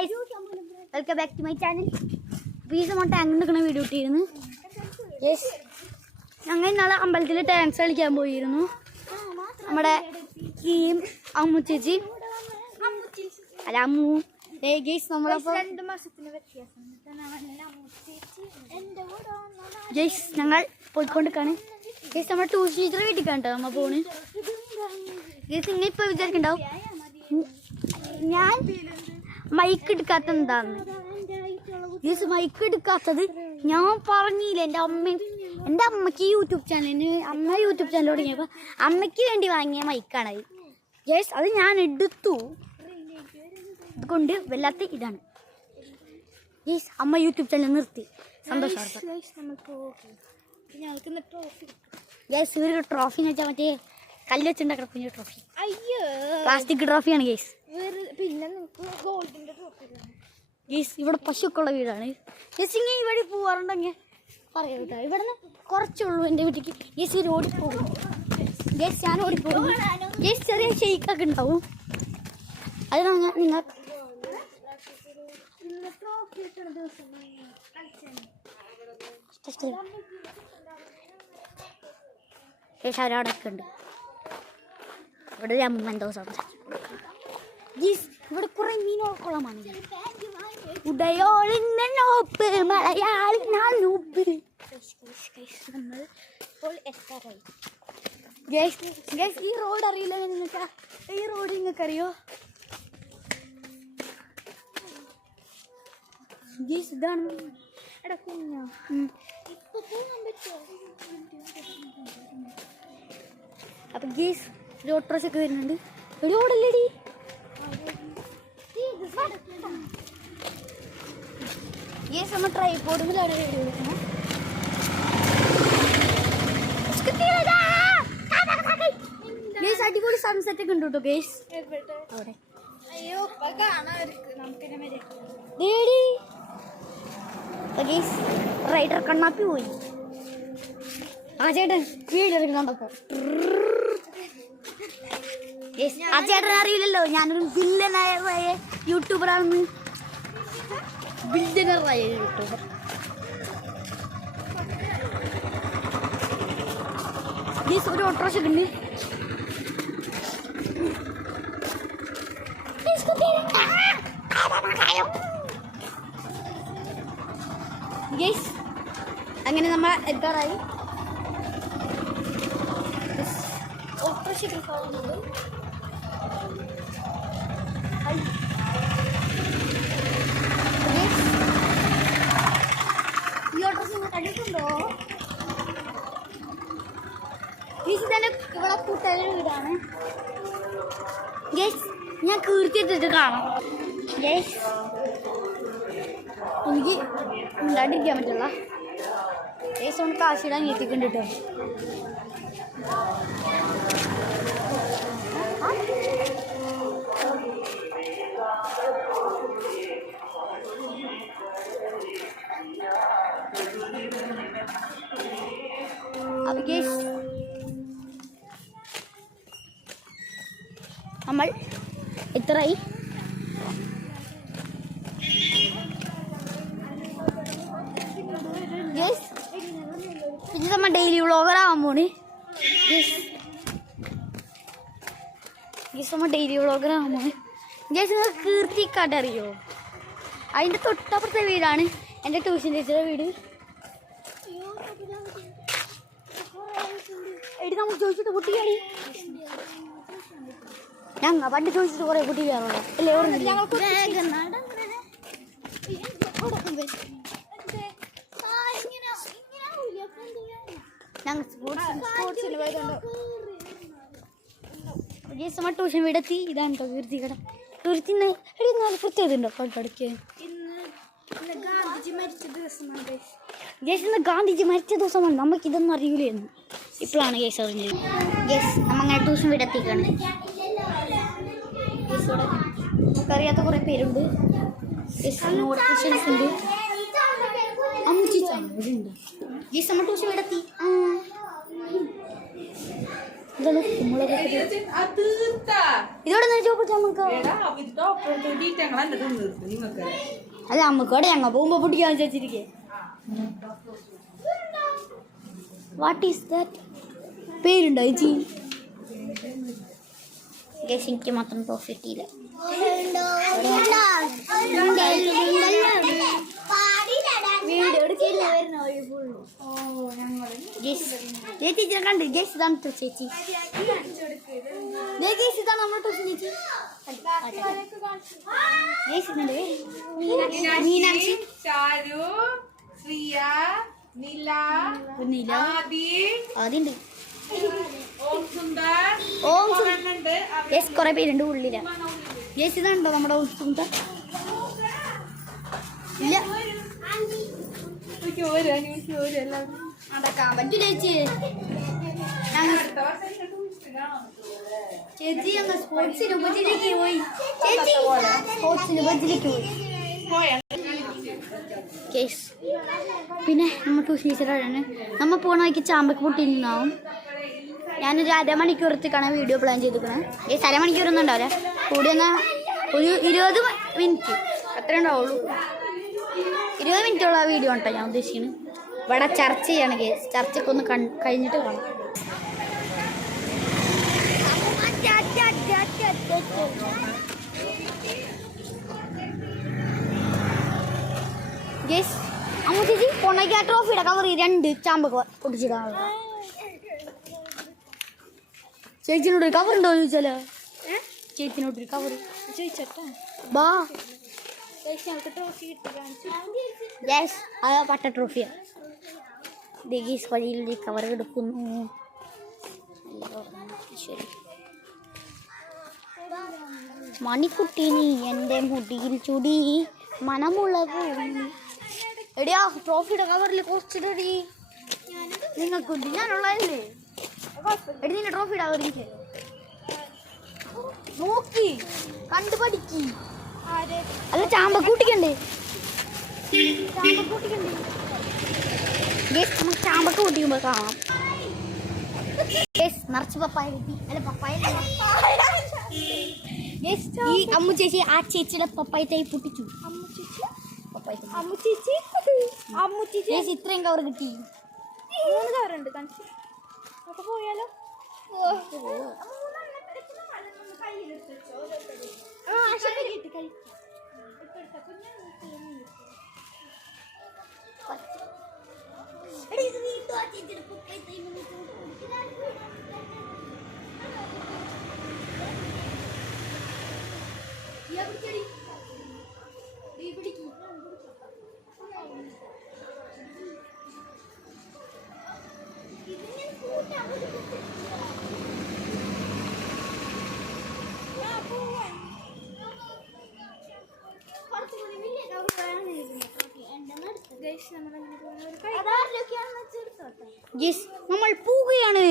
Guys, welcome back to my channel. വീണ്ടും tank നിൽക്കുന്ന video ഇട്ടിരുന്നു. യെസ്, ഞങ്ങൾ ഇന്നാളെ അമ്പലത്തിൽ ഡാൻസ് കളിക്കാൻ പോയിരുന്നു. നമ്മുടെ ഈ അമ്മു ചേച്ചി അല്ല അമ്മു ഗൈസ്, നമ്മളപ്പോൾ ഗൈസ് ഞങ്ങൾ പോയിക്കൊണ്ടിരിക്കാണ്. ഗൈസ് നമ്മുടെ ട്യൂഷൻ ടീച്ചറെ വീട്ടിൽ കണ്ടോ നമ്മൾ പോണ്. ഗൈസ് നിങ്ങൾ ഇപ്പോൾ വിചാരിക്കണ്ടാവും ഞാൻ മൈക്ക് എടുക്കാത്ത എന്താന്ന്. ഗൈസ് മൈക്ക് എടുക്കാത്തത് ഞാൻ പറഞ്ഞില്ല. എൻ്റെ അമ്മയ്ക്ക് യൂട്യൂബ് ചാനലിന് അമ്മ യൂട്യൂബ് ചാനൽ തുടങ്ങിയപ്പോൾ അമ്മയ്ക്ക് വേണ്ടി വാങ്ങിയ മൈക്കാണത്. ഗൈസ് അത് ഞാൻ എടുത്തു. അതുകൊണ്ട് വല്ലാത്ത ഇതാണ്. ഗൈസ് അമ്മ യൂട്യൂബ് ചാനൽ നിർത്തി. സന്തോഷം. ഗൈസ് ഇവരൊരു ട്രോഫി എന്ന് വെച്ചാൽ മറ്റേ കല്ല് വെച്ചുണ്ടാക്കുന്ന കുഞ്ഞു ട്രോഫി. അയ്യോ, പ്ലാസ്റ്റിക് ട്രോഫിയാണ് ഗൈസ്. പിന്നെ ഗോൾഡിന്റെ ട്രോഫി. ഗൈസ് ഇവിടെ പശുക്കുള്ള വീടാണ്. ഗൈസ് ഇങ്ങനെ ഇവിടെ പോവാറുണ്ടെങ്കിൽ പറയാം കേട്ടോ. ഇവിടെ നിന്ന് കുറച്ചുള്ളൂ എൻ്റെ വീട്ടിലേക്ക്. ഗൈസ് ഇവർ ഓടിപ്പോകും. ഗൈസ് ഞാൻ ഓടിപ്പോകും. ഗൈസ് ചെറിയ ഷെയ്ക്കൊക്കെ ഉണ്ടാവും. അതിനാണ് ഞാൻ നിങ്ങൾ ഗൈസ് അവരവിടെയൊക്കെ ഉണ്ട്. ഇവിടെ അമ്മ എന്തോ സംസാരിക്കും. ഗൈസ് ഇവിടെ കുറെ മീനുകളമാണ്. ഉടയോളിന്നോപ്പ് മലയാളി നാളൂപ്പ്. നമ്മൾ ഇപ്പോൾ എത്താറായി. ഗൈസ് ഈ റോഡ് അറിയില്ല നിങ്ങൾക്ക്. ഈ റോഡ് നിങ്ങൾക്ക് അറിയോ? ഗൈസ് ഇതാണ്. എടാ കുഞ്ഞോ ഇപ്പൊ പോകാൻ പറ്റുമോ? അപ്പൊ ഗൈസ് ഒരു ഓട്ടോറിക്ഷ ഒക്കെ വരുന്നുണ്ട്. ഒരു ഓടല്ലേടി. ഗൈസ് നമ്മൾ ട്രൈപോഡിലാണ് വീഡിയോ എടുക്കുന്നത്. ഗൈസ് അടിപൊളി സൺസെറ്റ് ഒക്കെ ഉണ്ട് കേട്ടോ ഗൈസ്. അവിടെ ഗൈസ് റൈഡർ കണ്ണാപ്പി പോയി. ആ ചേട്ടൻ വീഡിയോ കണ്ടപ്പോ ആ ചേട്ടൻ അറിയില്ലല്ലോ ഞാനൊരു ബില്യണറായ യൂട്യൂബറാണെന്ന്. ബില്യണറായ യൂട്യൂബർ. ഗൈസ് ഒരു ഓട്ടോറിക്ഷ ഉണ്ട്. ഗൈസ് അങ്ങനെ നമ്മൾ എത്താറായി. ഓട്ടോറിക്ഷ കാണുന്നത് ഈ ഓട്ടോറിക്ഷ നിങ്ങൾ കണ്ടിട്ടുണ്ടോ? ഗൈസ് ഇതെൻ്റെ ഇവിടെ കൂട്ടുകാരുടെ വീടാണ്. ഗൈസ് ഞാൻ കീർത്തിയിട്ടിട്ട് കാണാം. ഗൈസ് എനിക്ക് ഉണ്ടാണ്ടിരിക്കാൻ പറ്റില്ല. ഗൈസ് കൊണ്ട് കാശിടാൻ എത്തിക്കൊണ്ട് കേട്ടോ. അപ്പൊ ഗൈസ് നമ്മൾ എത്രയായി? ഗൈസ് പിന്നെ നമ്മൾ ഡെയിലി വ്ളോഗറാവാൻ പോണ്. ഗൈസ് നമ്മൾ ഡെയിലി വ്ളോഗറാവാൻ പോണ്. ഗൈസ് നിങ്ങൾ കീർത്തിക്കാട്ട് അറിയോ? അതിൻ്റെ തൊട്ടപ്പുറത്തെ വീടാണ് എൻ്റെ ട്യൂഷൻ ടീച്ചറുടെ വീട്. എടി നമ്മൾ ചോദിച്ചിട്ട് കുട്ടിയാടി. ഞങ്ങൾ പണ്ട് ചോദിച്ചിട്ട് കുറേ കുട്ടി കയറുള്ളൂ അല്ലേ? ഞങ്ങൾ സ്പോർട്സിന് പോയതുകൊണ്ട് നമ്മൾ ട്യൂഷൻ വീടെത്തി. ഇതാണ് കേട്ടോ കീർത്തി കട. കീർത്തി എടി നല്ല പ്രത്യേകതയുണ്ടോ കോഴിക്കോടേക്ക്? ഗേസ് ഇന്ന് ഗാന്ധിജി മരിച്ച ദിവസമാണ്. നമുക്കിതൊന്നും അറിയില്ലായിരുന്നു. ഇപ്പോഴാണ് ഗേസ് അറിഞ്ഞത്. Guys നമ്മങ്ങനെ tuition വീടെത്തിക്കാണ്. ഗേസോടെ നമുക്കറിയാത്ത കുറേ പേരുണ്ട്. നോട്ടിഫിക്കേഷൻസ് ഉണ്ട്. അമ്മച്ചിച്ചാണ് ഇവിടെ ഉണ്ട്. ഗേസ് നമ്മൾ ട്യൂഷൻ വീടെത്തി. ഇതോടെ ചോപ്പിച്ച നമുക്ക് അല്ല നമ്മക്കോടെ ഞങ്ങ പോകുമ്പോ പൊട്ടിക്കാൻ വെച്ചിരിക്കേ. What is that? പേരുണ്ടോ ചേച്ചി? എനിക്ക് മാത്രം പ്രോഫിറ്റ് ഇല്ല. ചേച്ചിനെ കണ്ട് ഗേസ് ഇതാണ് ചേച്ചി. ഇതാണ് നമ്മുടെ ട്യൂഷൻ ചേച്ചി. മീനാക്ഷി, ആദ്യണ്ട് കൊറേ പേരുണ്ട് ഉള്ളിലാ. ഗേസ് ഇതാണോ നമ്മുടെ സുന്ദർ? ഇല്ല അടക്കാൻ പറ്റൂല ചേച്ചി. ചേച്ചി ഞങ്ങൾ സ്പോർട്സിന് ഉപജിലേക്ക് പോയി. ചേച്ചി സ്പോർട്സിന് ഉപജിലേക്ക് പോയി. പിന്നെ നമ്മൾ ട്യൂഷൻ ടീച്ചറാണ്. നമ്മൾ പോണ വഴിക്ക് ചാമ്പക്ക് പൊട്ടിന്നാവും. ഞാനൊരു അരമണിക്കൂറത്തേക്കാണ് വീഡിയോ പ്ലാൻ ചെയ്തിരിക്കുന്നത്. അരമണിക്കൂറൊന്നും ഉണ്ടാവില്ല, കൂടി എന്നാൽ ഒരു 20 മിനിറ്റ് അത്രേ ഉണ്ടാവുള്ളൂ. 20 മിനിറ്റുള്ള വീഡിയോ ഉണ്ടോ ഞാൻ ഉദ്ദേശിക്കുന്നത്. ഇവിടെ ചർച്ച ചെയ്യാണ് കേസ്. ചർച്ചയ്ക്ക് ഒന്ന് കഴിഞ്ഞിട്ട് കാണാം. ഗേസ് അമ്മ ചേച്ചി പൊണ്ണയ്ക്ക് ആ ട്രോഫിയുടെ കവർ 2 ചാമ്പൊക്കെ പൊട്ടിച്ചിടാനുള്ള. ചേച്ചിനോടൊരു കവർ ഉണ്ടോ ചോദിച്ചാലോ? ചേച്ചിനോടൊരു കവർ ചോദിച്ചോട്ടാ. ബാ അത് പട്ട ട്രോഫിയാ. ഗീസ് വഴിയിൽ കവർ എടുക്കുന്നു. ശരി മണിക്കുട്ടീനി എൻ്റെ മുടിയിൽ ചുടി മനമുളക്. എടിയാ ട്രോഫിയുടെ കവറിൽ കുറച്ചിടടി. നിങ്ങൾക്കുണ്ട് ഞാനുള്ളതല്ലേ. എടി നിന്റെ ട്രോഫിയുടെ കവറിക്ക് നോക്കി കണ്ടു പഠിക്കി. അല്ല ചാമ്പക്കൂട്ടിക്കണ്ടേ? നമുക്ക് ചാമ്പക്ക കൂട്ടിക്കുമ്പോ കാണാം. നിറച്ച് പപ്പായ കിട്ടി. അല്ല പപ്പായ ഈ അമ്മു ചേച്ചി ആ ചേച്ചിയുടെ പപ്പായ തൈ പൊട്ടിച്ചു. ഇത്രയും കവർ കിട്ടി. 3 കവറുണ്ട്. അപ്പൊ പോയാലോ? നമ്മൾ പോവുകയാണ്.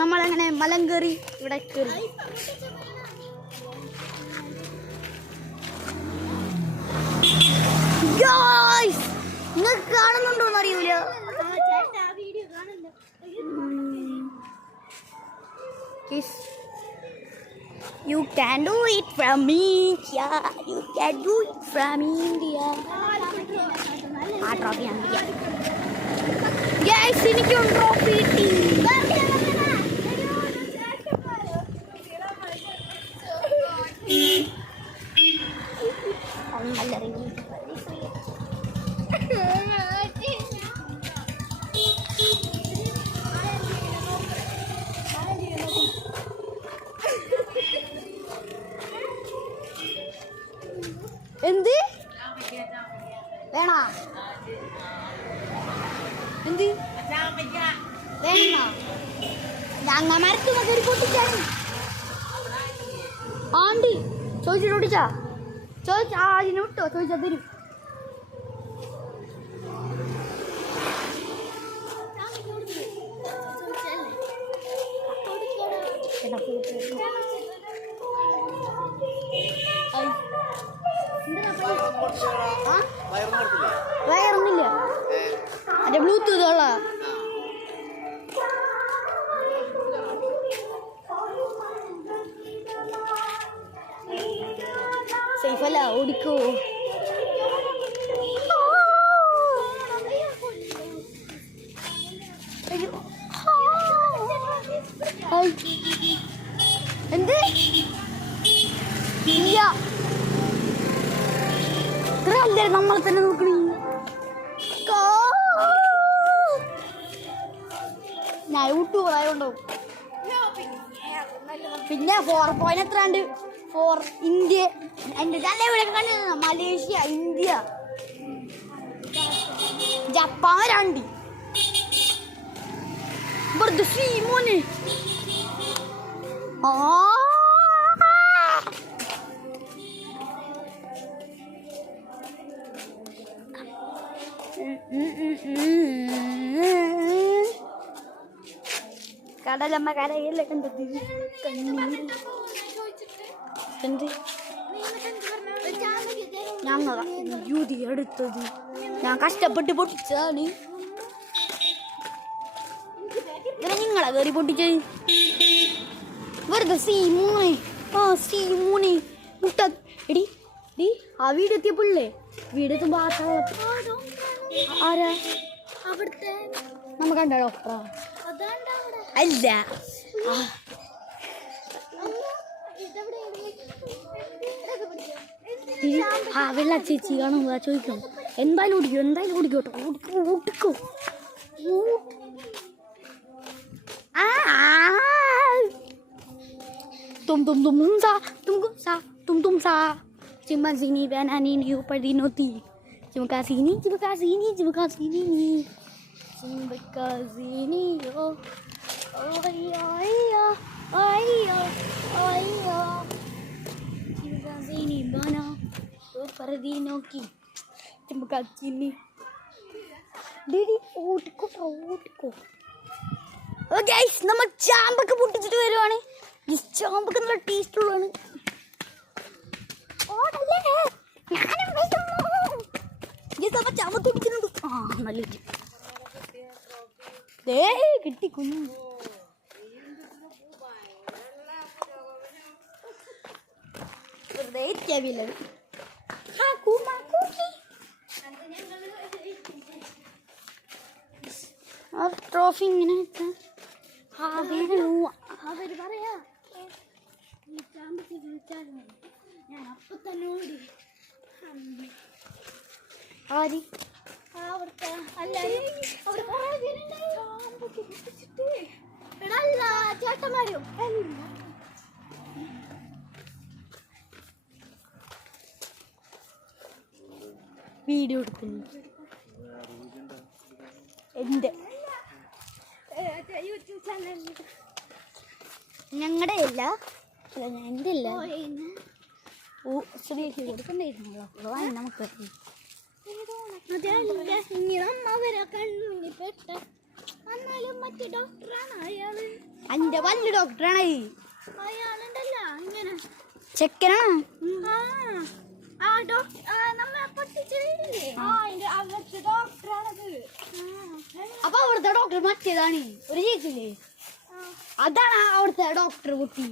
നമ്മളങ്ങനെ മലം കയറി ഇവിടെ കയറി. നിങ്ങൾക്ക് കാണുന്നുണ്ടോന്ന് അറിയൂല. You can do it from India. You can do it from India. ആ ട്രോഫി ആണ്. ഗൈസ് എനിക്കും ട്രോഫി കിട്ടി. എന്ത് വേണ എന്ത് വേണ ഞങ്ങ മരത്തുമ്പോ കയറി പൊട്ടിച്ചാണ്. ആണ്ട് ചോദിച്ചിട്ട് പൊട്ടിച്ചാ ചോദിച്ചാ അതിന് വിട്ടോ ചോദിച്ചാ തരും. സേഫ് അല്ല, ഓടിക്കോ. എന്ത് ഇല്ല, ഇത്ര അല്ലേ നമ്മളെ തന്നെ നോക്കണേ. ഞാൻ യൂട്യൂബറായോണ്ടോ. പിന്നെ 4 എത്രാണ്ട് 4 ഇന്ത്യ. എൻ്റെ നല്ല ഇവിടെ കണ്ടത് മലേഷ്യ, ഇന്ത്യ, ജപ്പാൻ 2. വെറുതെ സീമോന് കടലമ്മ കരയിലെ കണ്ടത് എന്ത് ഞങ്ങൾ യൂതി എടുത്തത് ഞാൻ കഷ്ടപ്പെട്ട് പൊട്ടിച്ചതാണ്. ഇതിനെ നിങ്ങളെ കയറി പൊട്ടിച്ചത് വെറുതെ സീമൂണേ. സീമൂണെ മുട്ട എടി ഡി ആ വീടെത്തിയപ്പോഴേ വീടെത്തുമ്പോ ആരാ അവിടുത്തെ നമ്മ കണ്ട ഡോക്ടറാ അല്ല. ആ വെള്ള ചേച്ചി കാണുമ്പോ ചോദിക്കണം. എന്തായാലും ഓടിക്കോ, എന്തായാലും ഓടിക്കോട്ടോ, ഓടിക്കോ. Tum sa, tum sa. Cuma sini banan ini upadi noti. Cuma kasih ini, cuma kasih ini, cuma kasih ini. Cuma kasih ini yo. Oh iya iya, oh iya, oh iya. Cuma kasih ini bana upadi noti. Cuma kasih ini. Dedi ഓടിക്കോ. Guys നമ്മൾ ചാമ്പൊക്കെ പൊട്ടിച്ചിട്ട് വരുവാണ്. ഈ ചാമ്പൊക്കെ നല്ല taste ഉള്ളതാണ്. ചാമ്പ കുടിക്കുന്നുണ്ട്. നല്ല കിട്ടി കുഞ്ഞു. വെറുതെ ചെവിയില്ലത്. ട്രോഫി ഇങ്ങനെ അവര് പറയാ ഞാൻ അപ്പൊ തന്നെ ഓടി. ആര് അവിടുത്തെ ചേട്ടന്മാരും വീഡിയോ എടുക്കുന്നു. എന്റെ ഞങ്ങളുടെ അല്ല, എൻ്റെ അല്ല. ഓ ശ്രീക്ക് കൊടുക്കണ്ടായിരുന്നല്ലോ. നമുക്ക് എന്റെ വലിയ ഡോക്ടറാണ്. ചെക്കനാണ്. അപ്പൊ അവിടുത്തെ ഡോക്ടർ മറ്റേതാണ് ഒരു ചേച്ചില്ലേ, അതാണ് അവിടുത്തെ ഡോക്ടർ കുട്ടി.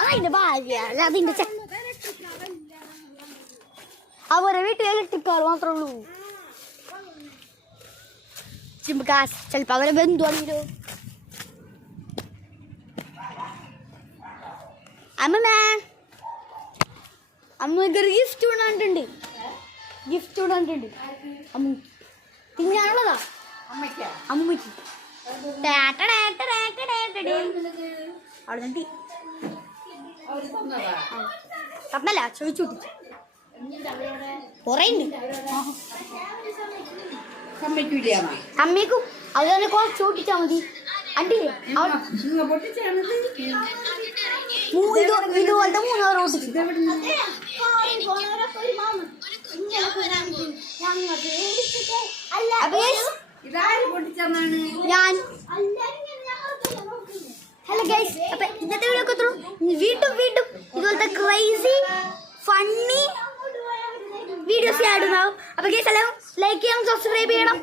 അതിന്റെ ഭാര്യ അല്ല, അതിന്റെ അവരെ വീട്ടിൽ ഇലക്ട്രിക് കാർ മാത്രമേ ഉള്ളൂ. ചിലപ്പോ അവരെ ബന്ധു ആണെങ്കിലോ. അമ്മക്കൊരു ഗിഫ്റ്റ് കൊണ്ടുവന്നിട്ടുണ്ട്. അമ്മ തിന്നാനുള്ളതാ അമ്മയ്ക്ക്. അവിടെ നിട്ടി തന്നല്ല ചോദിച്ചു കൊറേണ്ട്. അമ്മയ്ക്കും അത് തന്നെ കുറച്ച് ഓട്ടിച്ചാ മതി. അണ്ടില്ലേ ഇതുപോലത്തെ 3 hour ഓട്ടിച്ചു. ഞാൻ ഹലോ ഗൈസ്, അപ്പൊ ഇന്നത്തെ വീഡിയോ വീണ്ടും ഇതുപോലത്തെ ക്രൈസി ഫണ്ണി വീഡിയോസ് ആടുന്നാവും. അപ്പൊ ഗൈസ് എല്ലാം ലൈക്ക് ചെയ്യണം, സബ്സ്ക്രൈബ് ചെയ്യണം.